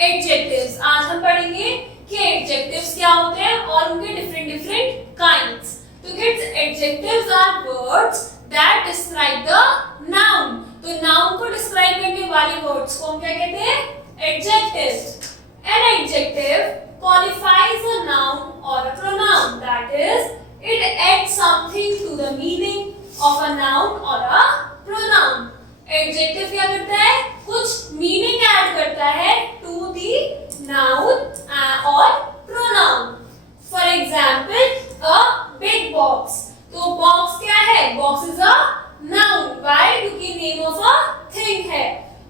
Adjectives. आज हम पढ़ेंगे कि एडजेक्टिव्स क्या होते हैं और उनके डिफरेंट काइंड्स। तो kids, adjectives are words that describe the noun. तो नाउन को डिस्क्राइब करने वाले वर्ड्स को हम क्या कहते हैं? Adjectives. An adjective qualifies a noun or a pronoun, that is it adds something to the meaning of a noun or a pronoun. Adjective क्या करता है? कुछ मीनिंग ऐड करता है टू दी नाउन और pronoun. For example a big box. तो box क्या है? Box is a noun. Why? क्योंकि नेम ऑफ अ थिंग है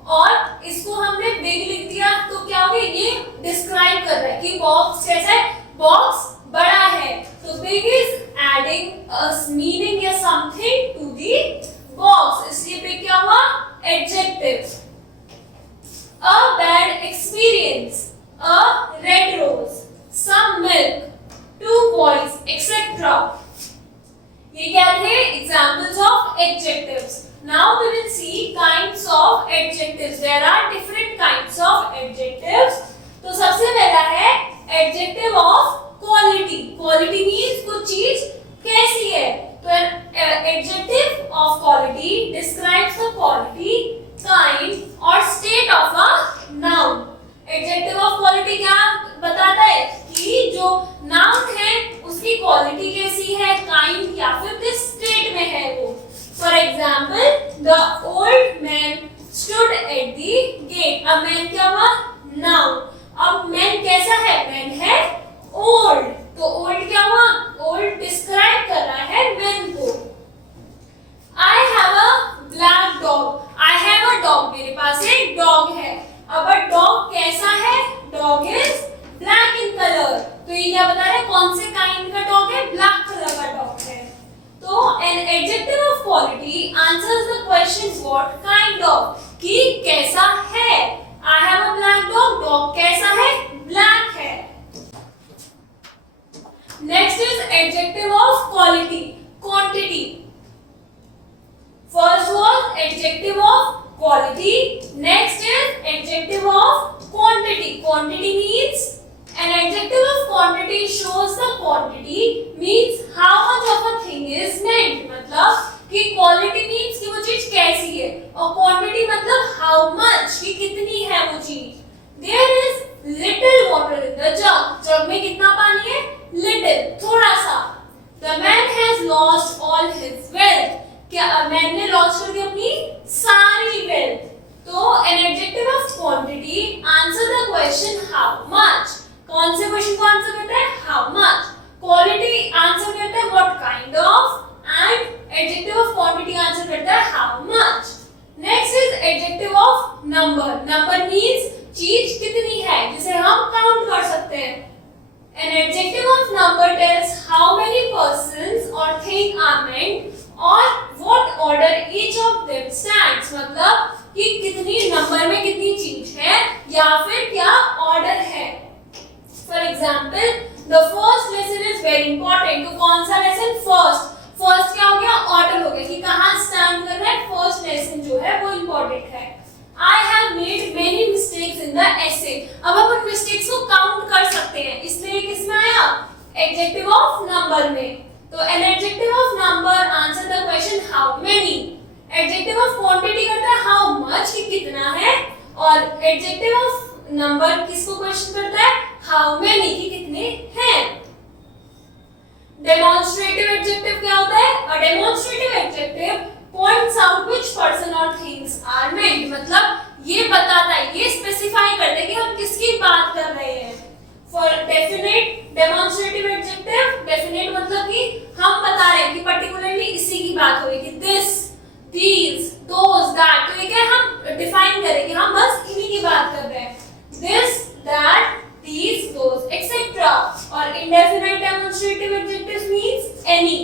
और इसको हमने बिग लिख दिया तो क्या हो गया? ये डिस्क्राइब कर रहा है कि बॉक्स कैसा है? बॉक्स बड़ा है। तो big is adding a meaning या समथिंग टू दी बॉक्स, इसलिए बिग क्या हुआ? Adjective. A bad experience, a red rose, some milk, two boys, etcetera. ये क्या थे? Examples of adjectives. Now we will see kinds of adjectives. There are different kinds of adjectives. तो सबसे पहला है adjective of quality. Quality means कुछ चीज कैसी है। तो adjective of quality describes the quality, kind or state of a noun. Adjective of quality क्या बताता है? कि जो noun है उसकी quality कैसी है, kind या फिर किस state में है वो। For example, the old man stood at the gate. अब man क्या हुआ? Noun. अब man कैसा है? Man है old. तो old क्या हुआ? Old describe कर रहा है man को। I have a black dog. I have a dog. मेरे पास एक dog है। अब dog कैसा है? Dog is black in color. तो ये क्या बता रहा है? कौन से kind का dog है? Black color का dog है। तो an adjective of quality answers the question what kind of, कि कैसा है। I have a black dog, dog कैसा है? Black है। Next is adjective of quality, quantity. First was adjective of quality, next is adjective of quantity. Quantity means an adjective of quantity shows the quantity, means how much of a thing is meant. मतलब कि quality means कि वो चीज कैसी है और quantity मतलब how much, कि कितनी है वो चीज। There is little water in the jug. जग में कितना पानी है? Little, थोड़ा सा। The man has lost all his wealth. क्या man ने lost कर दी अपनी सारी wealth। तो an adjective of quantity answer the question how much. कौन से क्वेश्चन को आंसर करता है? How much. क्वालिटी आंसर करता है what kind of, and adjective of quantity answer करता है how much. Next is adjective of number. Number means चीज कितनी है जिसे हम काउंट कर सकते हैं। An adjective of number tales how many persons और थिंग आर मेंट और what order each of them stands. मतलब कि कितनी नंबर में कितनी चीज है या फिर क्या ऑर्डर है। For example, the first lesson is very important. तो कौन सा लेसन? फर्स्ट। फर्स्ट क्या हो गया? ऑर्डर हो गया कि कहाँ स्टैंड कर रहा है। फर्स्ट लेसन जो है वो इम्पोर्टेंट है। I have made many mistakes in the essay. अब हम उन मिस्टेक्स को काउंट कर सकते हैं, इसलिए किस में आया? एडजेक्टिव ऑफ नंबर में। तो an adjective of number answer the question how many. Adjective of quantity करता है how much, कि कितना है, और एडजेक्टिव ऑफ नंबर किसको क्वेश्चन करता है? हाउ मेनी, कि कितने हैं। डेमोन्स्ट्रेटिव एडजेक्टिव क्या होता है? A demonstrative adjective points out which person और थिंग्स आर मेंट। मतलब ये बताता है, ये स्पेसिफाई करता है कि हम किसकी बात कर रहे हैं। For definite demonstrative adjective, definite मतलब कि हम बता रहे हैं कि पर्टिकुलरली इसी की बात हो रही है, कि दिस, दीज, दोस, दैट। तो ये क्या हम डिफाइन करें कि हम बस इन्हीं की बात कर रहे हैं। This, that, these, those, etc. और indefinite demonstrative adjectives means any.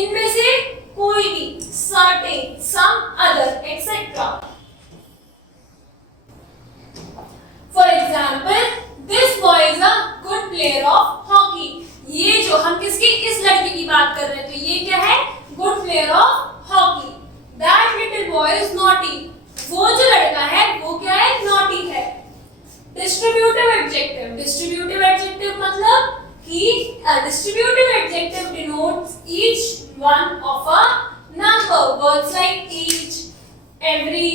इनमें से कोई भी, certain, some other, etc. For example, this boy is a good player of hockey. ये जो हम किसकी, इस लड़के की बात कर रहे हैं, तो ये क्या है? Good player of hockey. That little boy is naughty. वो जो लड़का है वो क्या है? naughty है। डिस्ट्रीब्यूटिव एडजेक्टिव, डिस्ट्रीब्यूटिव एडजेक्टिव मतलब कि distributive adjective denotes each one of a number. Words like each, every,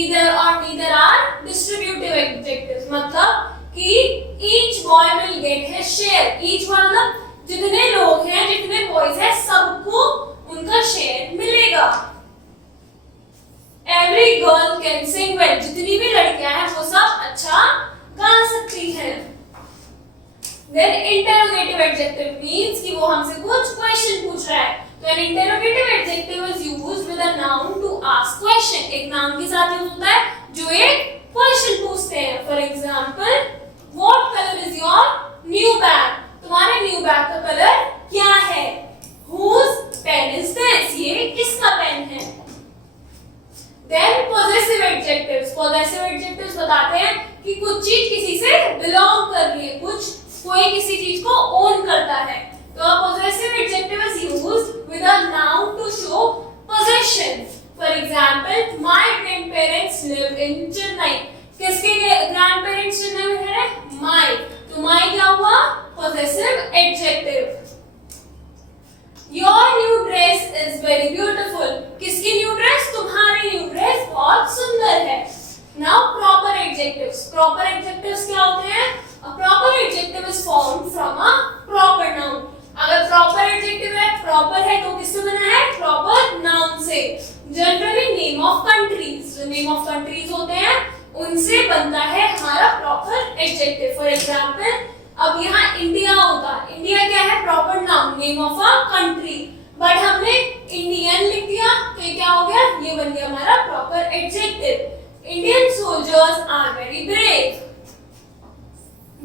either और नीदर आर डिस्ट्रीब्यूटिव एडजेक्टिव्स. मतलब कि each boy will get his share. Each मतलब जितने लोग हैं, जितने बॉयज हैं, सबको उनका शेयर मिलेगा. Every girl can sing well. जितनी भी लड़कियां हैं वो सब अच्छा गा सकती हैं. Then interrogative adjective means कि वो हमसे कुछ क्वेश्चन पूछ रहा है. तो an interrogative adjective is used with a noun to ask question. एक नाउन के साथ यूज होता है जो एक क्वेश्चन पूछते हैं. For example, what color is your new bag? तुम्हारे न्यू बैग का कलर क्या है? Whose pen is this? ये किसका पेन है? Then possessive adjectives. Possessive adjectives बताते हैं कि कुछ चीज किसी से belong कर रही है, कुछ कोई किसी चीज को own करता है. तो a possessive adjective is used with a noun to show possession. For example, my grandparents live in Chennai. किसके grandparents चेन्नई में है? My. तो my क्या हुआ? Possessive adjective. Your new dress is very beautiful. किसकी new dress? तुम्हारी new dress बहुत सुंदर है. Now proper adjectives. Proper adjectives क्या होते हैं? A proper adjective is formed from a proper noun. अगर proper adjective है, proper है तो किससे बना है? Proper noun से. Generally name of countries. जो name of countries होते हैं उनसे बनता है हमारा proper adjective. For example, अब यहाँ इंडिया होता. इंडिया क्या है? Proper noun, name of a country. But हमने इंडियन लिख दिया तो ये क्या हो गया? ये बन गया हमारा proper adjective. Indian soldiers are very brave.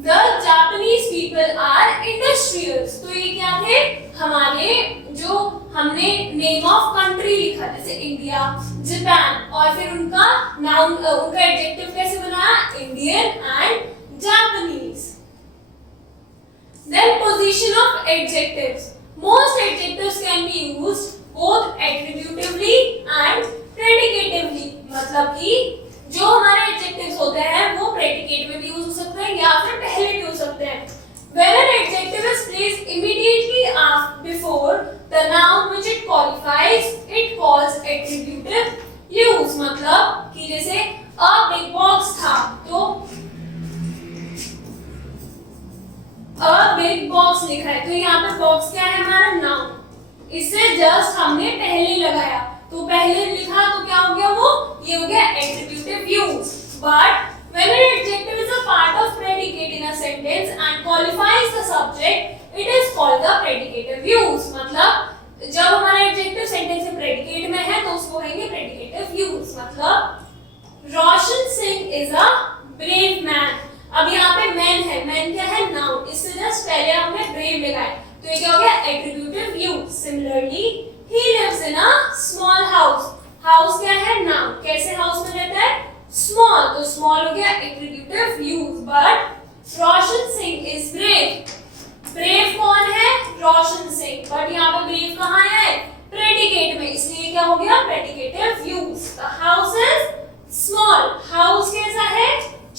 The Japanese people are industrials. तो ये क्या थे? हमारे जो हमने नेम ऑफ कंट्री लिखा, जैसे इंडिया, जापान, और फिर उनका नाउन, उनका एडजेक्टिव कैसे बनाया? Indian and Japanese. Then position of adjectives. Most adjectives can be used both attributively and predicatively. मतलब कि जो हमारे adjectives होते हैं वो predicate में भी यूज हो सकते हैं या फिर पहले भी हो सकते हैं. When an adjective is placed immediately before the noun which it qualifies, it calls attributive use. मतलब कि जैसे a big box था तो a big box लिखा है, तो यहाँ पे box क्या है? हमारा noun. इससे just हमने पहले लगाया, तो पहले लिखा तो क्या हो गया? वो ये हो गया attributive use. But when an adjective is a part of predicate in a sentence and qualifies the subject, it is called the predicative use. मतलब जब हमारा adjective sentence में predicate में है तो उसको कहेंगे predicative use. मतलब Roshan Singh is a brave man. अब यहाँ पे मैन है, मैन क्या है? नाउन. इससे जस्ट पहले हमने ब्रेव लगाया तो ये क्या हो गया? Attributive use. Similarly he lives in a small house. House क्या है? नाउन. कैसे हाउस में रहता है? स्मॉल. तो स्मॉल हो गया attributive use. But Roshan Singh is brave. Brave कौन है? रोशन सिंह. बट यहाँ पे ब्रेव कहाँ है? प्रेडिकेट में, इसलिए क्या हो गया? Predicative use. The house is small. House कैसा है?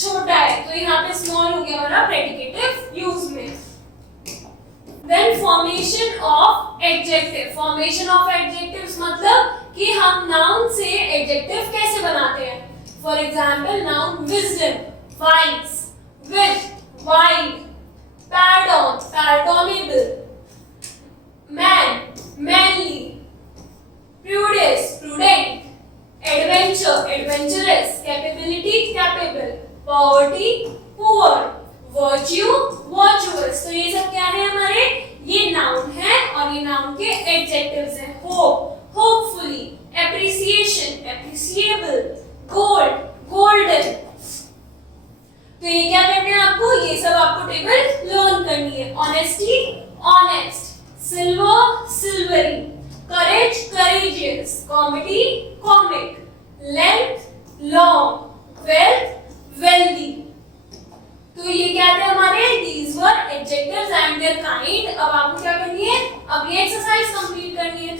छोटा है, तो यहाँ पे स्मॉल हो गया हमारा प्रेडिकेटिव यूज में. Then formation of adjective. Formation of adjectives मतलब कि हम noun से adjective कैसे बनाते हैं. For example, noun wisdom, wise, wit, wide, pardon, pardonable, man, manly, prudence, prudent, adventure, adventurous, capability, capable, poverty, poor, virtue, virtuous. तो ये सब क्या है हमारे? ये नाउन है और ये नाउन के एडजेक्टिव्स हैं. Hope, hopefully, appreciation, appreciable, gold, golden. तो ये क्या करना है आपको? ये सब आपको टेबल लर्न करनी है. honesty, honest, silver, silvery, courage, courageous, comedy, comic, length, long, wealth, wealthy. तो ये क्या थे हमारे? These were adjectives and their kind. अब आपको क्या करनी है? अब ये एक्सरसाइज कंप्लीट करनी है.